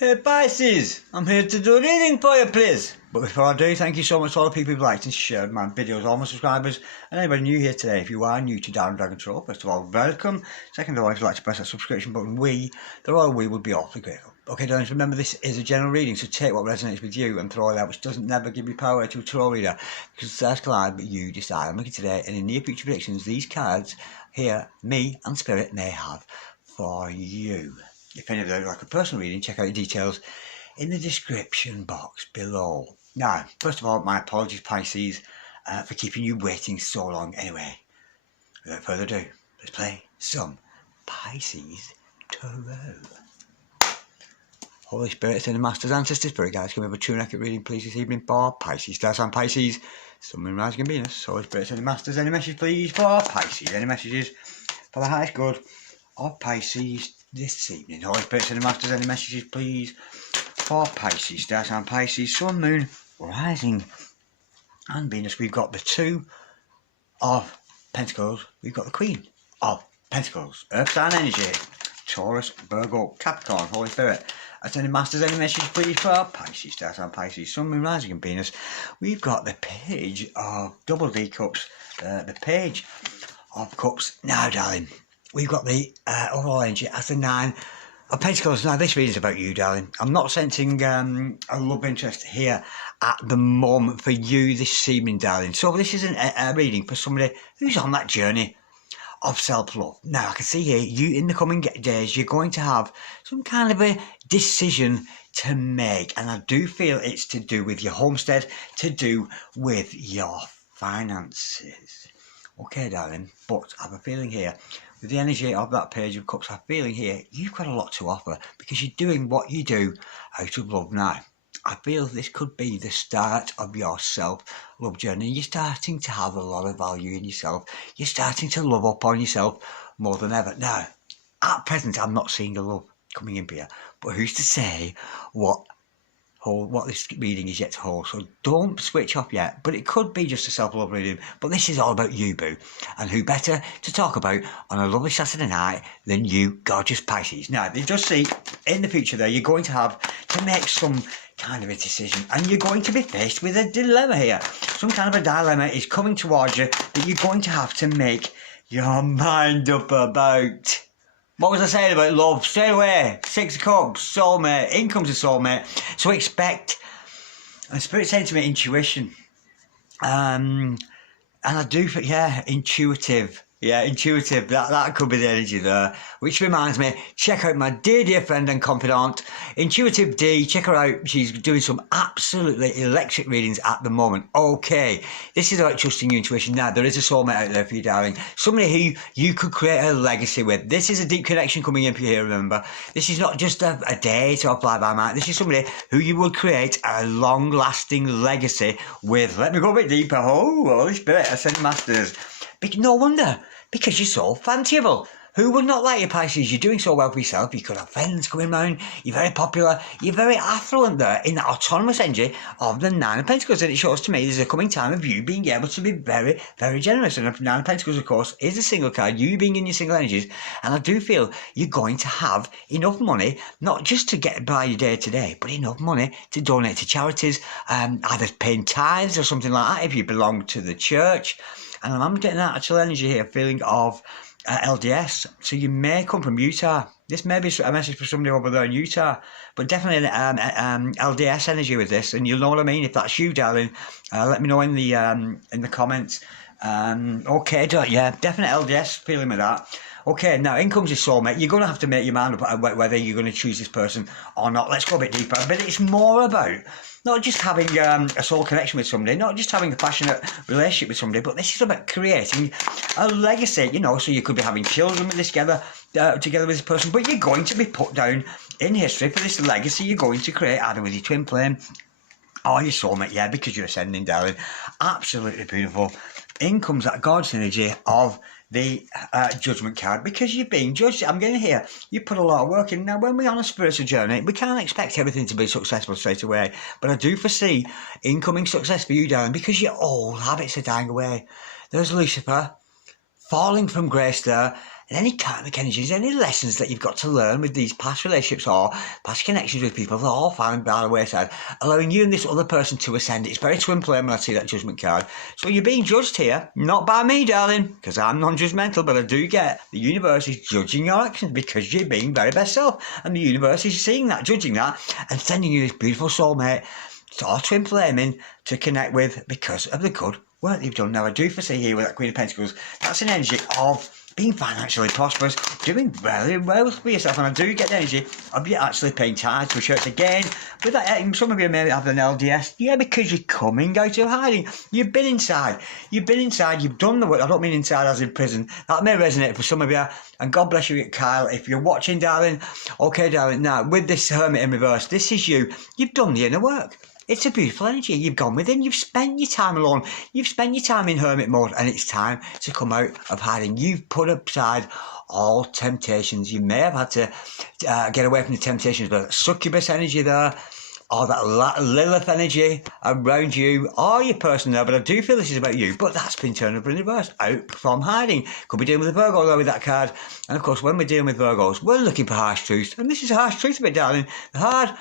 Hey Pisces, I'm here to do a reading for you, please. But before I do, thank you so much to all the people who've liked and shared my videos, all my subscribers, and anybody new here today. If you are new to Darren Dragon Troll, first of all, welcome. Second of all, if you'd like to press that subscription button, the royal we would be awfully grateful. Okay, darlings, remember this is a general reading, so take what resonates with you and throw it out, which doesn't never give you power to a troll reader, because it's as collide, but you decide. I'm looking today, and in near future predictions, these cards here, me and Spirit may have for you. If any of them like a personal reading, check out the details in the description box below. Now, first of all, my apologies, Pisces, for keeping you waiting so long. Anyway, without further ado, let's play some Pisces Tarot. Holy Spirit, and the Masters, Ancestors, Spirit Guides, can we have a true and accurate reading, please, this evening for Pisces, Star Sign Pisces, Sun, Moon, Rising, and Venus. Holy Spirit, and the Masters, any message, please, for Pisces? Any messages for the highest good of Pisces this evening? Holy Spirit, and the Masters, any messages, please, for Pisces, Star Sign Pisces, Sun, Moon, Rising, and Venus. We've got the Two of Pentacles. We've got the Queen of Pentacles. Earth sign energy. Taurus, Virgo, Capricorn. Holy Spirit, any Masters, any message, please, for Pisces, Star Sign Pisces, Sun, Moon, Rising, and Venus. We've got the Page of Double D Cups. The Page of Cups. Now, darling, we've got the overall energy as the Nine of Pentacles. Now, this reading is about you, darling. I'm not sensing a love interest here at the moment for you this evening, darling. So this isn't a reading for somebody who's on that journey of self-love. Now, I can see here, you in the coming days, you're going to have some kind of a decision to make. And I do feel it's to do with your homestead, to do with your finances. Okay, darling, but I have a feeling here, with the energy of that Page of Cups, I'm feeling here, you've got a lot to offer because you're doing what you do out of love now. I feel this could be the start of your self-love journey. You're starting to have a lot of value in yourself. You're starting to love up on yourself more than ever. Now, at present, I'm not seeing the love coming in here, but who's to say what this reading is yet to hold? So don't switch off yet, but it could be just a self-love reading. But this is all about you, boo, and who better to talk about on a lovely Saturday night than you, gorgeous Pisces. Now, you just see in the future there, you're going to have to make some kind of a decision, and you're going to be faced with a dilemma here. Some kind of a dilemma is coming towards you that you're going to have to make your mind up about. What was I saying about love? Straight away, Six of Cups, soulmate, in comes a soulmate. So expect, and Spirit saying to me, intuition. And I do, yeah, intuitive. Yeah, intuitive, that could be the energy there. Which reminds me, check out my dear friend and confidant, Intuitive D. Check her out. She's doing some absolutely electric readings at the moment. Okay, this is about trusting your intuition. Now, there is a soulmate out there for you, darling. Somebody who you could create a legacy with. This is a deep connection coming in for you here, remember. This is not just a date or fly-by-night. This is somebody who you will create a long-lasting legacy with. Let me go a bit deeper. Oh, Holy Spirit, Ascended Masters. But no wonder, because you're so fanciable. Who would not like you, Pisces? You're doing so well for yourself. You could have friends coming round. You're very popular. You're very affluent there in that autonomous energy of the Nine of Pentacles. And it shows to me there's a coming time of you being able to be very, very generous. And the Nine of Pentacles, of course, is a single card. You being in your single energies. And I do feel you're going to have enough money, not just to get by your day to day, but enough money to donate to charities, either paying tithes or something like that if you belong to the church. And I'm getting that actual energy here, feeling of LDS. So you may come from Utah. This may be a message for somebody over there in Utah, but definitely LDS energy with this. And you'll know what I mean if that's you, darling. Let me know in the comments. Okay, yeah, definite LDS feeling with that. Okay, now in comes your soulmate. You're going to have to make your mind up whether you're going to choose this person or not. Let's go a bit deeper. But it's more about not just having a soul connection with somebody, not just having a passionate relationship with somebody, but this is about creating a legacy, you know, so you could be having children with this together with this person, but you're going to be put down in history for this legacy you're going to create, either with your twin flame or your soulmate, yeah, because you're ascending, darling. Absolutely beautiful. In comes that gorgeous energy of the judgment card, because you're being judged. I'm getting here, you put a lot of work in. Now, when we're on a spiritual journey, we can't expect everything to be successful straight away, but I do foresee incoming success for you, darling, because your old habits are dying away. There's Lucifer falling from grace there, and any karmic energies, any lessons that you've got to learn with these past relationships or past connections with people, they're all found by the wayside, allowing you and this other person to ascend. It's very twin flame when I see that judgment card. So you're being judged here, not by me, darling, because I'm non-judgmental, but I do get the universe is judging your actions because you're being very best self, and the universe is seeing that, judging that, and sending you this beautiful soulmate, or twin flaming, to connect with because of the good work you've done. Now, I do foresee here with that Queen of Pentacles, that's an energy of being financially prosperous, doing very well for yourself, and I do get the energy of you actually paying tithes to church again. With that, some of you may have an LDS, yeah, because you're coming out of hiding. You've been inside, you've done the work. I don't mean inside as in prison. That may resonate for some of you, and God bless you, Kyle, if you're watching, darling. Okay, darling, now, with this Hermit in reverse, this is you. You've done the inner work. It's a beautiful energy. You've gone within. You've spent your time alone. You've spent your time in hermit mode, and it's time to come out of hiding. You've put aside all temptations. You may have had to get away from the temptations, but succubus energy there, or that Lilith energy around you, or your person there, but I do feel this is about you, but that's been turned up in reverse, out from hiding. Could be dealing with a Virgo there with that card, and of course when we're dealing with Virgos, we're looking for harsh truth, and this is a harsh truth of it, darling. The hard,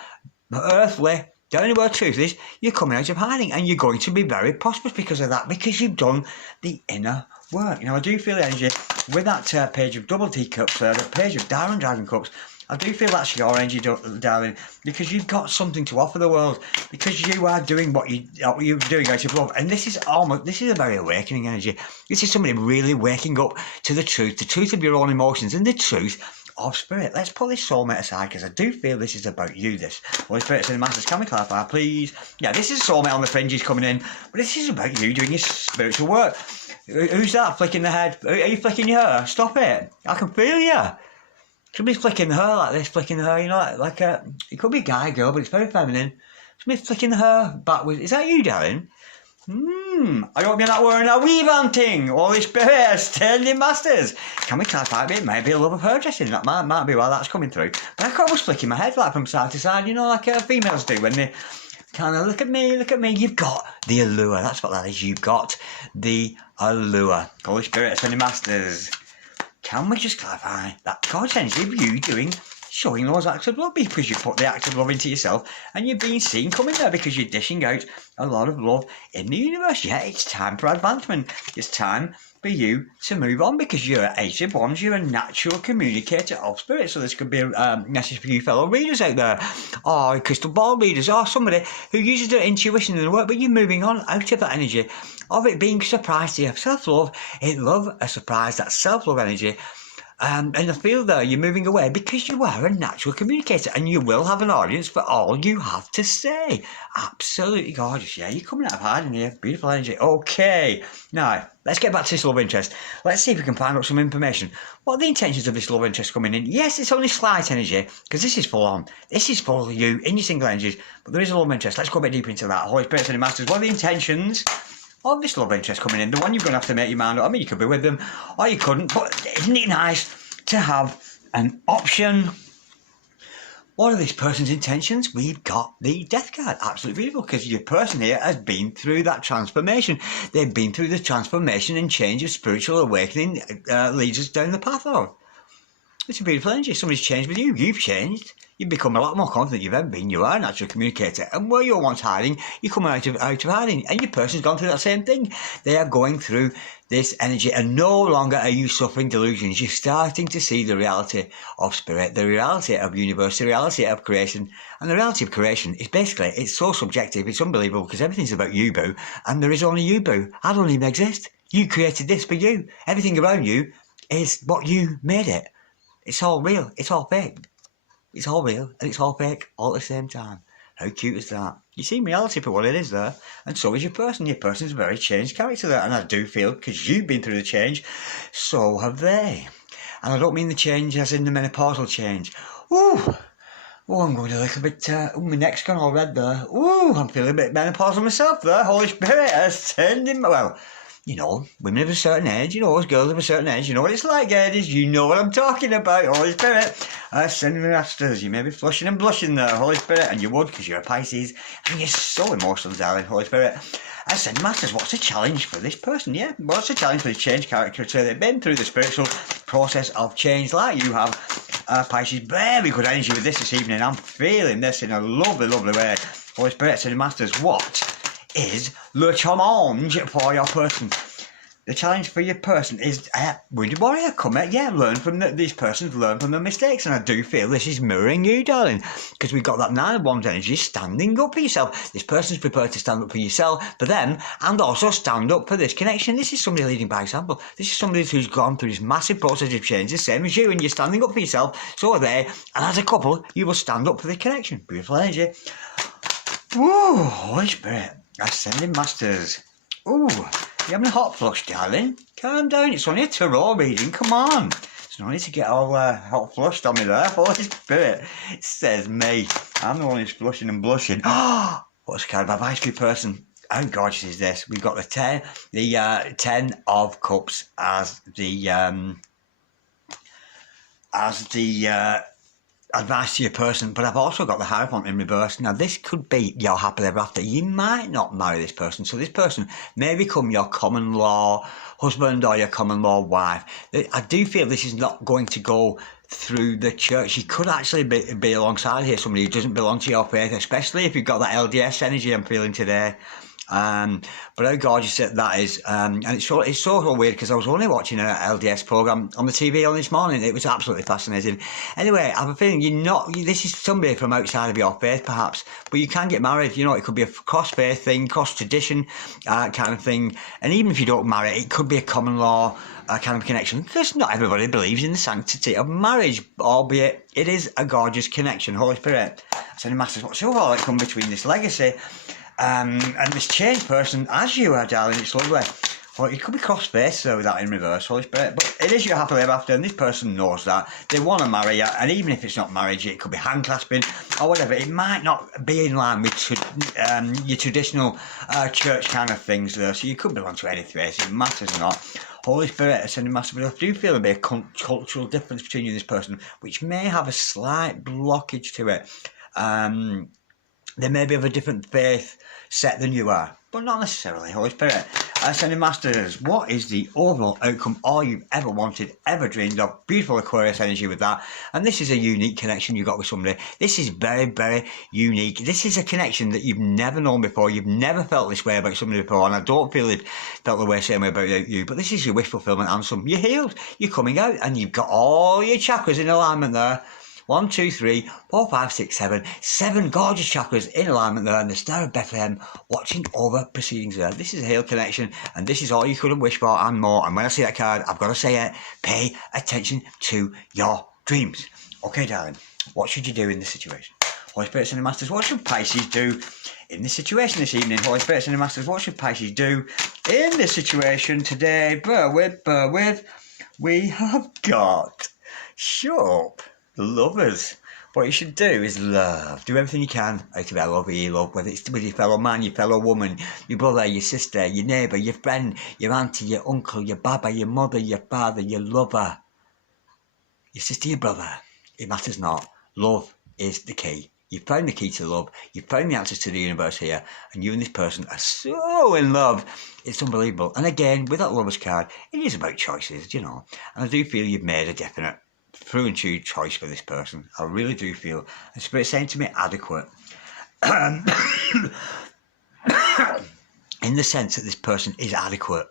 earthly, the only word truth is you're coming out of hiding, and you're going to be very prosperous because of that, because you've done the inner work. Now, I do feel the energy with that page of double teacups, the page of Diamond Dragon Cups. I do feel that's your energy, darling, because you've got something to offer the world, because you are doing what you're doing out of love, and this is a very awakening energy. This is somebody really waking up to the truth of your own emotions, and the truth of spirit. Let's put this soulmate aside, because I do feel this is about you, this. Holy Spirits and Masters, can we clarify, please? Yeah, this is soulmate on the fringes coming in, but this is about you doing your spiritual work. Who's that flicking the head? Are you flicking your hair? Stop it. I can feel you. Somebody's flicking the hair like this, flicking the hair, you know, like a, it could be a guy, girl, but it's very feminine. Somebody's flicking the hair backwards. Is that you, darling? I hope you're not wearing a weave hunting. Holy Spirit, standing masters. Can we clarify a bit? Maybe a love of hairdressing. That might be why that's coming through. But I can't was flicking my head like from side to side, you know, like females do when they kind of look at me. You've got the allure. That's what that is. You've got the allure. Holy Spirit, standing masters. Can we just clarify that God's energy of you showing those acts of love, because you put the act of love into yourself, and you're being seen coming there because you're dishing out a lot of love in the universe. Yeah, it's time for advancement. It's time for you to move on, because you're at Ace of Wands. You're a natural communicator of spirit. So this could be a message for you fellow readers out there, or crystal ball readers, or somebody who uses their intuition in the work, but you're moving on out of that energy of it being surprised to you. Self-love, a surprise, that self-love energy. And I feel there you're moving away because you are a natural communicator, and you will have an audience for all you have to say. Absolutely gorgeous. Yeah, you're coming out of hiding here. Beautiful energy. Okay, now let's get back to this love interest. Let's see if we can find out some information. What are the intentions of this love interest coming in? Yes, it's only slight energy, because this is full on. This is full of you in your single energies, but there is a love interest. Let's go a bit deeper into that. Holy Spirits and Masters, what are the intentions of this love interest coming in? The one you're going to have to make your mind up. I mean, you could be with them, or you couldn't, but isn't it nice to have an option? What are this person's intentions? We've got the Death card. Absolutely beautiful, because your person here has been through that transformation. They've been through the transformation and change of spiritual awakening leads us down the path of. It's a beautiful energy. Somebody's changed with you. You've changed. You've become a lot more confident than you've ever been. You are a natural communicator. And where you're once hiding, you're coming out of hiding. And your person's gone through that same thing. They are going through this energy, and no longer are you suffering delusions. You're starting to see the reality of spirit, the reality of universe, the reality of creation. And the reality of creation is basically, it's so subjective, it's unbelievable, because everything's about you, boo. And there is only you, boo. I don't even exist. You created this for you. Everything around you is what you made it. It's all real. It's all fake. It's all real and it's all fake all at the same time. How cute is that? You see reality for what it is there, and so is your person. Your person's a very changed character there, and I do feel, because you've been through the change, so have they. And I don't mean the change as in the menopausal change. Ooh, I'm going a little bit, my neck's gone all red there. Ooh, I'm feeling a bit menopausal myself there. Holy Spirit has turned in, well, you know, women of a certain age, you know, us girls of a certain age, you know what it's like, ladies, you know what I'm talking about. Holy Spirit, sending the masters, you may be flushing and blushing there, Holy Spirit, and you would, because you're a Pisces, and you're so emotional, darling, Holy Spirit. Send masters, what's the challenge for this person? Yeah, what's the challenge for this change character? So they've been through the spiritual process of change like you have. Pisces, very good energy with this evening. I'm feeling this in a lovely, lovely way. Holy Spirit, Senior Masters, what is le challenge for your person? The challenge for your person is, Wounded Warrior, come out, learn from these persons, learn from their mistakes. And I do feel this is mirroring you, darling, because we've got that 9 of Wands energy, standing up for yourself. This person's prepared to stand up for yourself, for them, and also stand up for this connection. This is somebody leading by example. This is somebody who's gone through this massive process of change, the same as you, and you're standing up for yourself, so are they. And as a couple, you will stand up for the connection. Beautiful energy. Woo, Holy Spirit, Ascending Masters. Ooh. You having a hot flush, darling? Calm down, it's only a tarot reading, come on. There's no need to get all hot flushed on me there. Holy Spirit, it says me. I'm the one who's flushing and blushing. What's the card of advice for your person? How gorgeous is this? We've got the 10 of Cups as the advice to your person, but I've also got the Hierophant in reverse. Now this could be your happily ever after. You might not marry this person, so this person may become your common law husband or your common law wife. I do feel this is not going to go through the church. You could actually be alongside here somebody who doesn't belong to your faith, especially if you've got that LDS energy I'm feeling today. But how gorgeous that is, and it's so weird because I was only watching an LDS program on the TV on this morning. It was absolutely fascinating. Anyway, I have a feeling this is somebody from outside of your faith perhaps, but you can get married. You know, it could be a cross faith thing, cross tradition kind of thing, and even if you don't marry, it could be a common law kind of connection, because not everybody believes in the sanctity of marriage, albeit it is a gorgeous connection. Holy Spirit, Ascending Masters, what's overall come between this legacy and this changed person as you are, darling? It's lovely. Well, it could be cross-faced, so with that in reverse, Holy Spirit, but it is your happily ever after, and this person knows that. They want to marry you, and even if it's not marriage, it could be hand-clasping or whatever. It might not be in line with your traditional church kind of things, though, so you could belong to any faith, it matters or not. Holy Spirit, Ascending Master, but I do feel a bit of cultural difference between you and this person, which may have a slight blockage to it. They may be of a different faith set than you are, but not necessarily. Holy Spirit, Ascending Masters, what is the overall outcome all you've ever wanted, ever dreamed of? Beautiful Aquarius energy with that. And this is a unique connection you got with somebody. This is very, very unique. This is a connection that you've never known before. You've never felt this way about somebody before, and I don't feel they've felt the way same way about you, but this is your wish fulfillment anthem. You're healed, you're coming out, and you've got all your chakras in alignment there. 1, 2, 3, 4, 5, 6, 7. 7 gorgeous chakras in alignment there, and the Star of Bethlehem watching over proceedings there. This is a healed connection, and this is all you could have wished for and more. And when I see that card, I've got to say it. Pay attention to your dreams. Okay, darling, what should you do in this situation? Holy Spirit, Ascending Masters, what should Pisces do in this situation this evening? Holy Spirit, Ascending Masters, what should Pisces do in this situation today? Bear with. We have got show up. Lovers. What you should do is love. Do everything you can out of love you love, whether it's with your fellow man, your fellow woman, your brother, your sister, your neighbour, your friend, your auntie, your uncle, your baba, your mother, your father, your lover, your sister, your brother. It matters not. Love is the key. You've found the key to love. You've found the answers to the universe here, and you and this person are so in love. It's unbelievable. And again, with that Lover's card, it is about choices, you know. And I do feel you've made a definite through and true choice for this person. I really do feel, and Spirit's saying to me, adequate. In the sense that this person is adequate.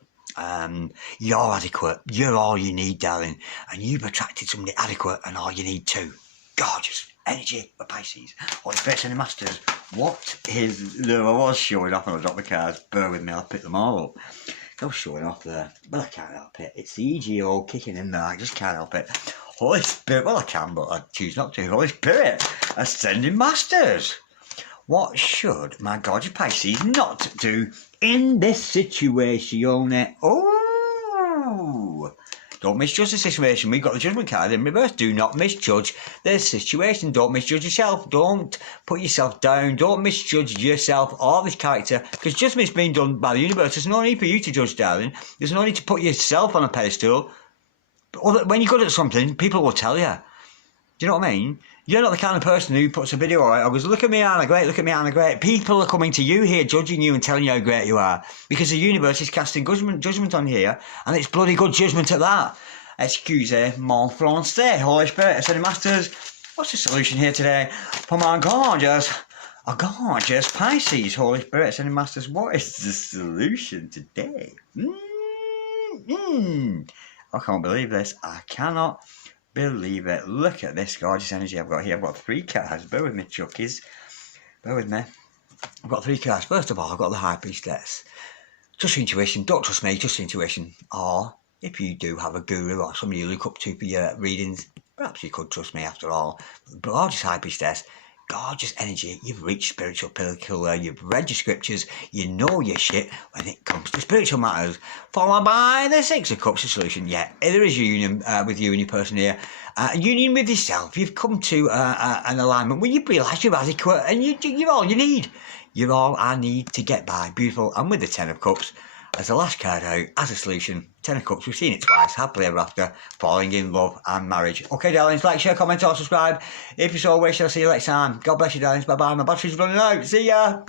You're adequate. You're all you need, darling. And you've attracted somebody adequate and all you need too. Gorgeous energy for Pisces. Holy Spirit, Ascending Masters, what is... I was showing off and I dropped the cards. Bear with me, I'll pick them all up. I was showing off there, but I can't help it. It's the EGO kicking in there. I just can't help it. Holy Spirit, well I can, but I choose not to. Holy Spirit, Ascending Masters, what should my gorgeous Pisces not do in this situation? Oh, don't misjudge the situation. We've got the Judgment card in reverse. Do not misjudge the situation. Don't misjudge yourself. Don't put yourself down. Don't misjudge yourself or this character, because judgment's being done by the universe. There's no need for you to judge, darling. There's no need to put yourself on a pedestal. When you're good at something, people will tell you. Do you know what I mean? You're not the kind of person who puts a video out. I goes, look at me, Anna, great, look at me, Anna, great. People are coming to you here, judging you and telling you how great you are. Because the universe is casting judgment on here, and it's bloody good judgment at that. excusez mon français. Holy Spirit, Ascended Masters, what's the solution here today for my gorgeous Pisces? Holy Spirit, Ascended Masters, what is the solution today? I can't believe this. I cannot believe it. Look at this gorgeous energy I've got here. I've got 3 cards. Bear with me, Chuckies. Bear with me. I've got 3 cards. First of all, I've got the High Priestess. Trust your intuition. Don't trust me. Trust your intuition. Or if you do have a guru or somebody you look up to for your readings, perhaps you could trust me after all. Gorgeous High Priestess. Gorgeous energy. You've reached spiritual pinnacle. You've read your scriptures. You know your shit when it comes to spiritual matters. Followed by the 6 of Cups, the solution. Yeah, there is a union with you and your person here. A union with yourself. You've come to an alignment where you realise you're adequate and you're all you need. You're all I need to get by. Beautiful. And with the 10 of Cups, as the last card out, as a solution, 10 of Cups, we've seen it twice, happily ever after, falling in love and marriage. Okay, darlings, like, share, comment or subscribe. If you so wish, I'll see you next time. God bless you, darlings. Bye-bye. My battery's running out. See ya.